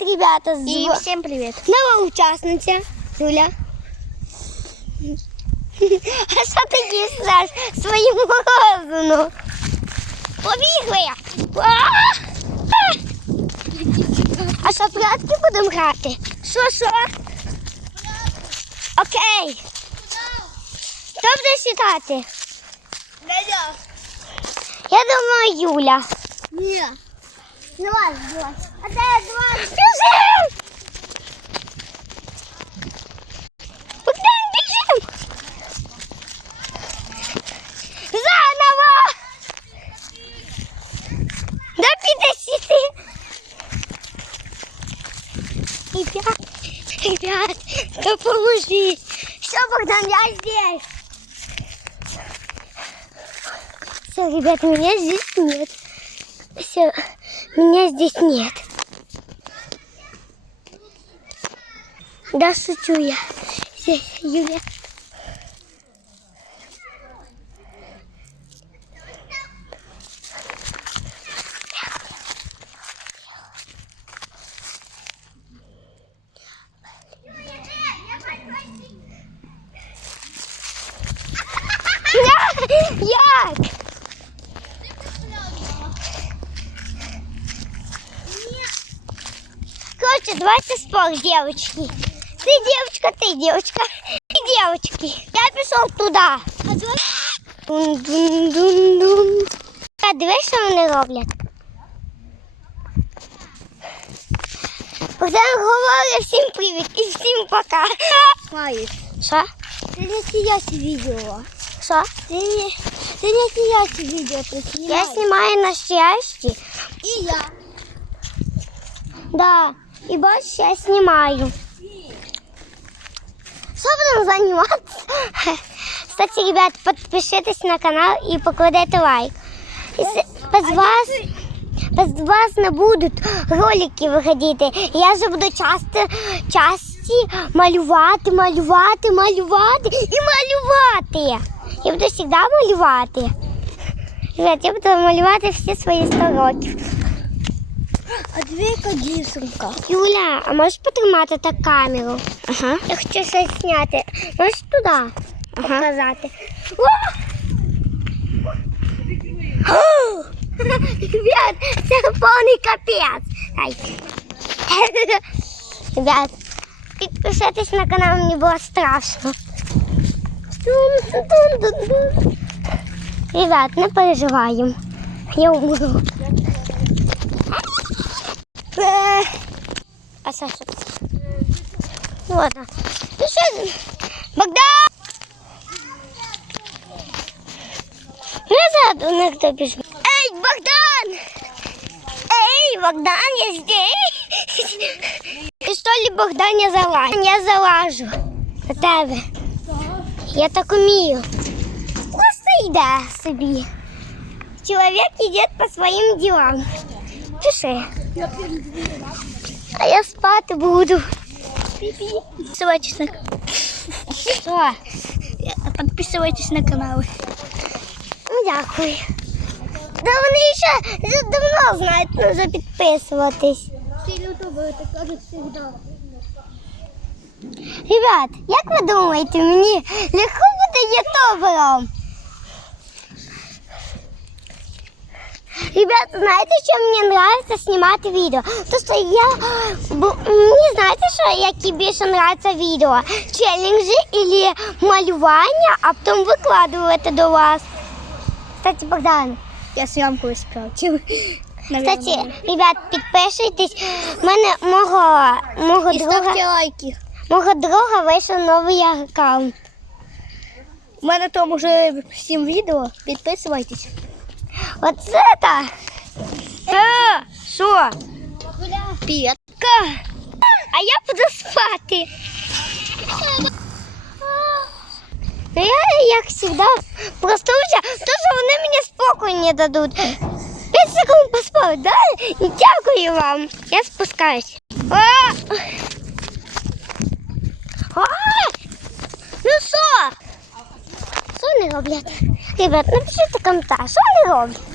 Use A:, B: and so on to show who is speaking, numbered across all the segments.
A: ребята, з
B: І всім привіт.
A: нова учасниця Юля. А що ти їсиш своїм морозину? Побігли! А! Що, прятки будемо грати? Що, що? Окей. Хто буде сідати? Я думаю, Юля.
B: Ні.
A: Давай, давай. Біжим! Богдан, біжим! Заново! Пятидесяти. Ребят, ребят, допоможи. Все, Богдан, я здесь. Все, ребят, меня здесь нет. Все, меня здесь нет. Да, шучу я. Юля. Як? Короче, давайте спор, девочки. Ты девочка, ты девочка. Ты девочки. Я пішов туди. Дун-дун-дун-дун. А дивись, що вони роблять. Богдан говорить всім привіт і всім пока.
B: Маєш.
A: Що?
B: Ти не сіясь відео.
A: Що?
B: Ти не, ти не сіясь відео, ти
A: Я знімаю на щастя.
B: І я.
A: Да. И бачиш, я снимаю. Что будем заниматься? Кстати, ребят, подпишитесь на канал и покладайте лайк. Без вас, без вас не будуть ролики виходити. Я вже буду часто, часті малювати, малювати, малювати і малювати. Я буду завжди малювати. Ребят, я буду малювати всі свої 100 років.
B: А двійка дівчинка.
A: Юля, а можеш потримати так камеру? Ага. Я хочу щось зняти. Можеш туди показати. О! О! Ребят, це повний капець. Ребят, підпишитесь на канал, мені було страшно. Ребят, не переживаємо. Я умру. А Саша? Ну ладно. Ну що? Богдан! Назад у них добіжу. Ей, Богдан! Ей, Богдан, я здесь. Ти що ли, Богдан, я залажу? Я залажу на тебе. Я так умію. Просто йде собі. Чоловік йде по своїм ділам. Пиши. А я спати буду.
B: Підписуйтесь на,
A: Що?
B: підписуйтесь на канал.
A: Ну, дякую. Да вони ще давно знають, нужно підписуватись.
B: Всі ютубери так кажуть завжди.
A: Ребят, як ви думаєте, мені легко буде ютубером? Ребят, знаєте, що мені подобається знімати відео? То, що я, мені знаєте, що які більше подобається відео? Челенджі або малювання, а потім викладувати до вас. Кстати, Богдан,
B: Я зйомку спрятав.
A: Кстати, ребят, підписуйтесь. У мене мого, мого
B: І
A: друга,
B: ставте лайки.
A: мого друга вийшов новий аккаунт.
B: У мене там уже всім відео. Підписуйтесь.
A: Оце та. Е, що?
B: Привіт.
A: А я буду спати. Ну, я, як завжди, проснувся, то що вони мені спокою не дадуть. П'ять секунд поспав, да? Дякую вам. Я спускаюсь. А! А! Ну що? Що вони роблять? Ребят, напишіть коментар, що вони роблять?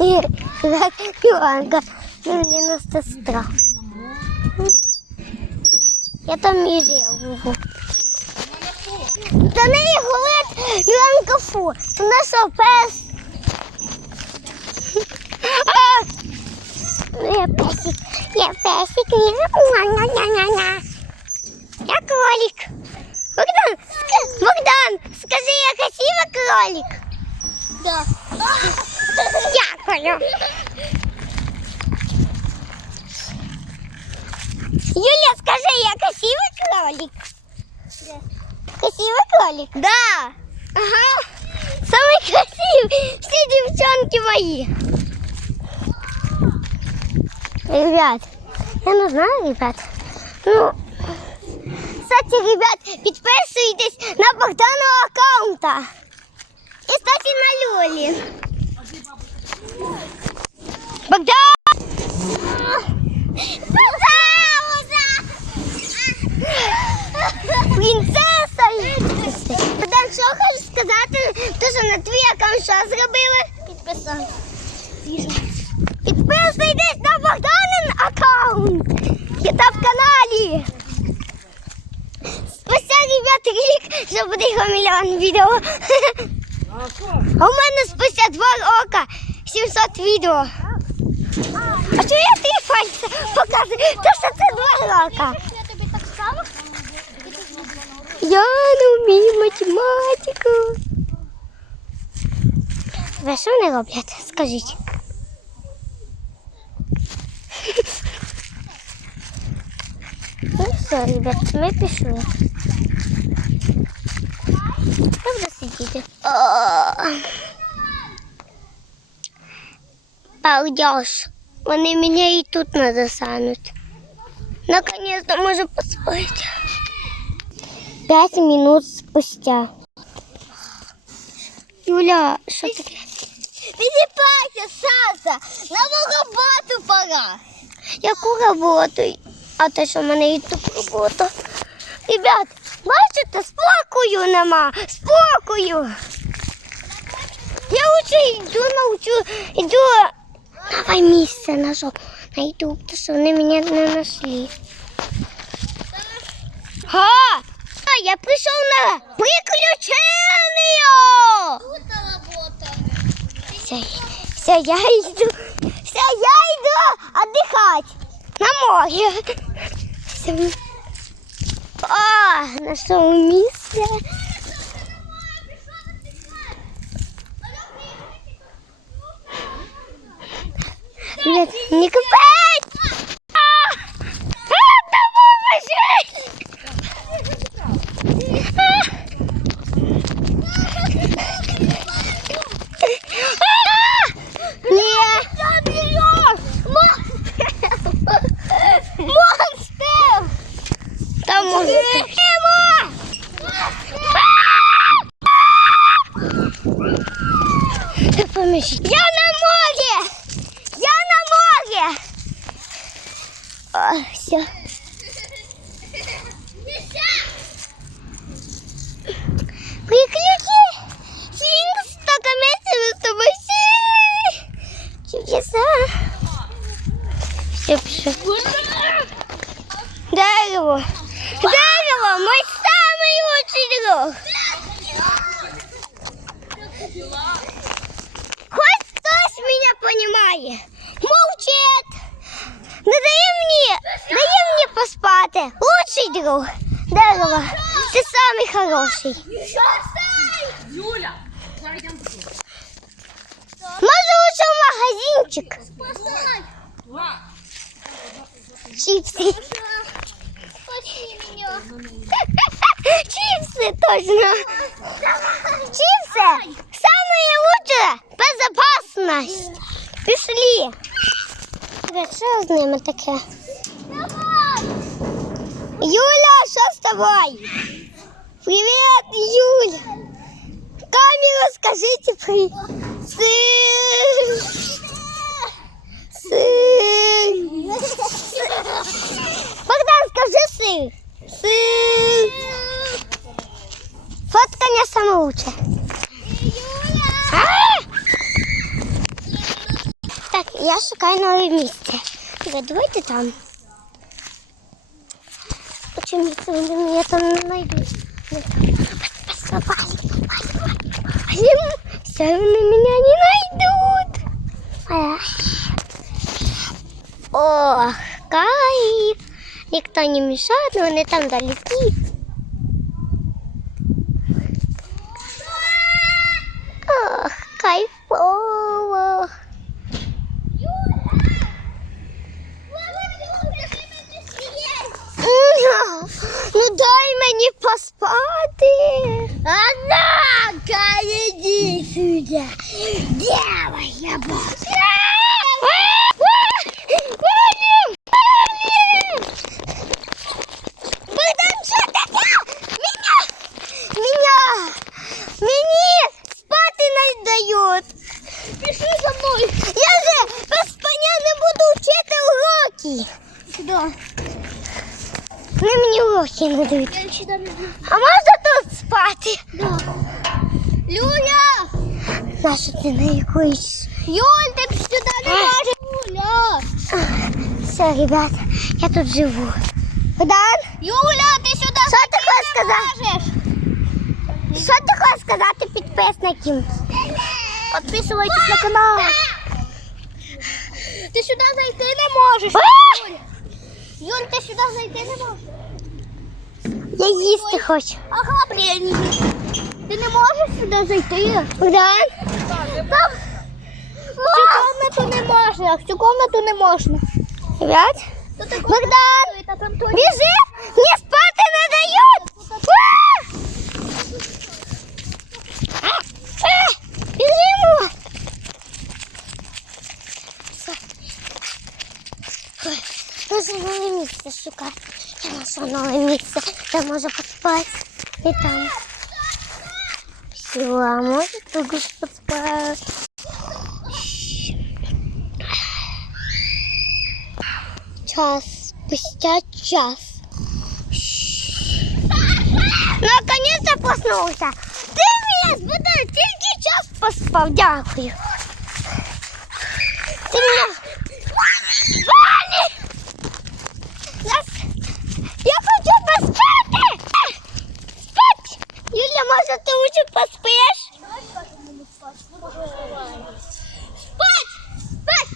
A: І як Іванка, Юліна сестра. Я там і живу. До неї говорить Іванка фу. Вона що, пес? А! Я песик. Я песик. Ня-ня-ня-ня. Я кролик. Богдан, ска- Богдан, скажи, я красивый кролик?
B: Да.
A: Дякую. Юля, скажи, я красивый кролик? Красивый кролик?
B: Да.
A: Ага. Самый красивый. Все девчонки мои. Ребят, я не знаю, ребят. Ну, кстати, ребят, підписуйтесь на Богданова аккаунта. І, кстати, на Льолі. Богдан! Принцеса! Богдан, що хочеш сказати? Ти що на твій аккаунт що зробили?
B: Підписав.
A: Підписуйтесь на Богданин аккаунт. Ютуб каналі. Спустя, рік, що буде його мільйон відео. А у мене спустя два роки 700 відео. А що я три пальця показую? То що це два.
B: Я
A: не вмію математику. Ви що вони роблять? Скажіть. Ну все, ребят, ми пішли. Буду сидіти. Балдеж. Вони мене і тут не засануть. Наконец-то можу поспати. Пять минут спустя. Юля, що таке?
B: Відіпайся, Саса! На роботу пора!
A: Яку роботу? А те, що в мене і тут робота. Ребят, бачите, спокою нема. Спокою. Я лучше йду научу, йду нове місце нашов. Найду, тому що вони мене не знайшли. Га! А, я прийшов на приключення! Все, все, я иду. Все, я иду отдыхать на море. Все. А, нашел 你你个笨！Дерево! Дерево! Мой самый лучший друг! Хоть хтось меня понимает! Молчит! Не дає мені, дає мені поспати! Лучший друг! Дерево! Ти самий хороший!
C: Юля.
A: Може лучше в магазинчик? Чипсы. Чипсы, точно. Чипсы. Самое лучшее. Безопасность. Ребят, Що з ними таке? Юля, що з тобою? Привіт, Юля. Камеру скажите при... Сыр. Богдан, скажи сыр. Сыр. фотка не лучшее. А! Так, я шукаю новое место. Ребят, давайте там. Почему-то меня там найдут. Все, на меня не найдут. А -а. Ох, кайф. Никто не мешает, но они там далеки. Ох, кайфово. М, Ну дай мені поспати. Однако, иди сюда. Давай, я Богдан, що таке? Меня! Меня! Мені спати не дають. Пішли за мною. Я же без спання не буду вчити уроки.
B: Сюда.
A: Вони мені уроки не дають.
B: Я сюда не знаю.
A: А можна тут спати?
B: Да. Люля!
A: Нащо ти не лікуєш?
B: Юль, ты сюда не можешь! Юля!
A: Все, ребята, я тут живу. Богдан,
B: Юля, ты сюда
A: що ти хочеш
B: не
A: сказати?
B: можешь!
A: Що ти хочеш сказати підписникам?
B: Подписывайтесь на канал. Ты сюда зайти не можешь.
A: А!
B: Юль, Юль, ты сюда зайти не можешь.
A: Я їсти хочу.
B: Ага, блин. Ты не можешь сюда зайти.
A: Богдан,
B: Там в цю комнату не можна. В цю комнату не можна.
A: ребят,
B: Тут і
A: Богдан,
B: комната, там то-
A: біжи, мені спати не дають. місце шукати. Я знайшла нове місце, де можу поспати. І там. Все, а може тут ж поспати. Час, спустя час. Наконец-то проснулся. Привет, Богдан, тільки час поспав, дякую. Ти мене... поспишь? Спать! Спать!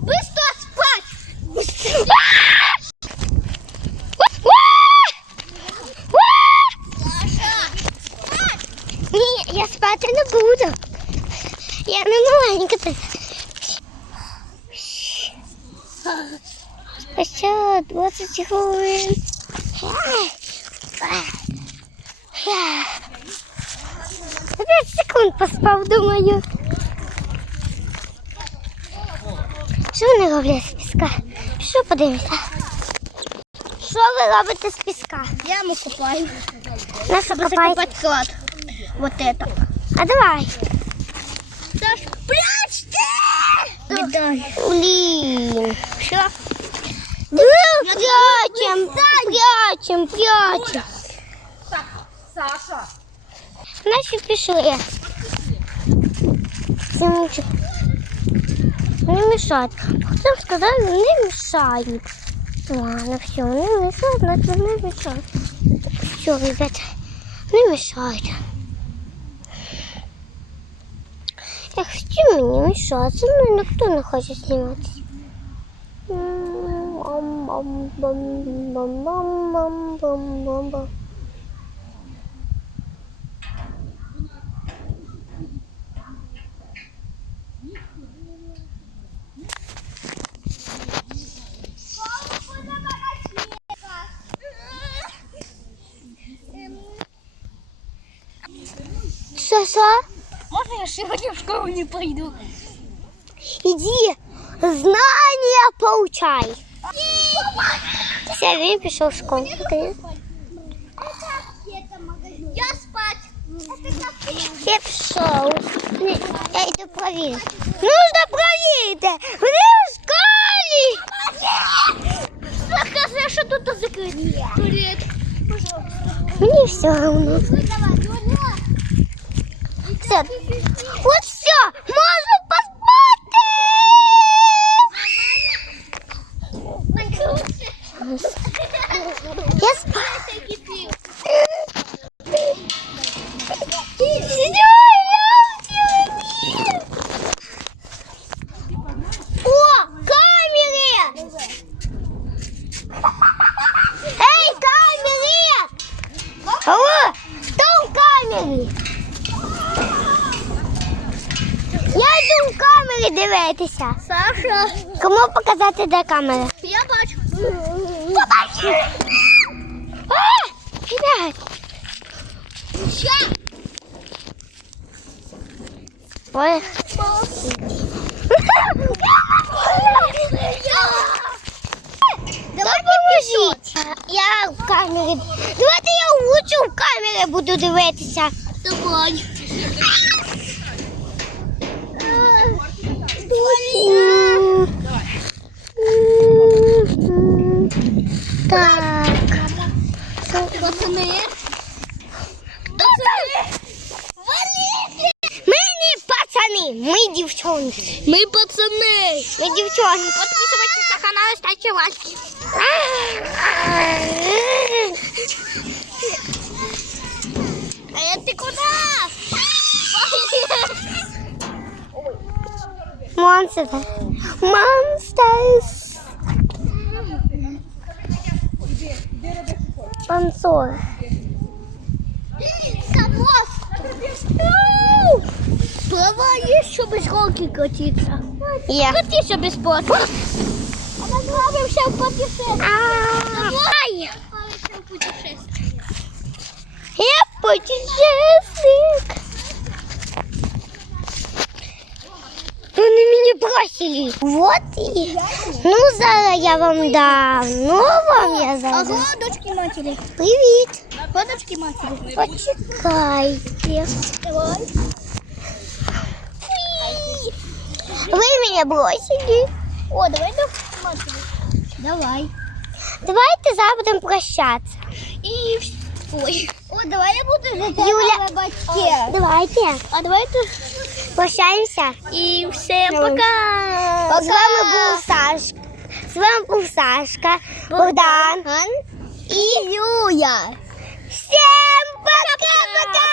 A: Быстро спать! Быстро! Не, я спать не буду. Я не маленькая. Спасибо, 20 хвилин. Думаю. Що вони роблять з піска? Що подивимося? Що ви робите з піска?
B: Яму купаю.
A: На що
B: Чтобы
A: копаєте?
B: клад. Вот это.
A: А давай.
B: Саш, прячьте!
A: Блін.
B: Все.
A: Прячем, прячем, прячем.
C: Саша.
A: Наші пішли. Це нічого. Не мішають. Хто сказав, не мішають. Ладно, все, не мішають, значить не мішають. Все, ребята, не мішають. Я хочу мені мішати, ну ніхто не хоче зніматися. Бам-бам-бам-бам-бам-бам-бам-бам. Що, що?
B: Можно я сегодня в школу не пойду?
A: Иди, знания получай. Все, він пішов в школу.
B: Я спать.
A: Я пішов. Ні, Я йду провірити. Нужно провірити. Вони в школі.
B: Скажи, що тут закрито. Привет.
A: Мені все равно. Все. От все, можу у камери дивитися.
B: Саша.
A: Кому показати, де камера?
B: Я бачу.
A: Побачи! А! Ребят!
B: Ща.
A: Ой. Допоможіть. Я в камері. Давайте я лучше в камері буду дивитися.
B: Давай.
A: Так.
B: Пацани.
A: Ми не пацани, ми дівчонки.
B: Ми пацани.
A: Ми дівчонки.
B: Підписуйтесь на канал і ставте лайки.
A: Монстры, Monsters. Спонсор.
B: Самос. Плавай еще без холки катиться.
A: Yeah.
B: катись без пота. А мы плаваемся в путешествие. А. Давай.
A: Я путешествие. Вони мене бросили. Вот і. Ну, зараз я вам дам. Ну, вам я зараз.
B: Ага, дочки матери.
A: Привіт.
B: Вот дочки матери.
A: Почекайте.
B: Давай.
A: Ви мене бросили.
B: О, давай дочки матери. Давай.
A: Давайте зараз будемо прощатися.
B: И... Ой. О, давай я буду
A: Юля.
B: на.
A: Давайте.
B: А давай ты...
A: Прощаємося.
B: И всем пока!
A: З вами був Сашка. З вами був Сашка, Богдан
B: и Юля.
A: Всем пока-пока!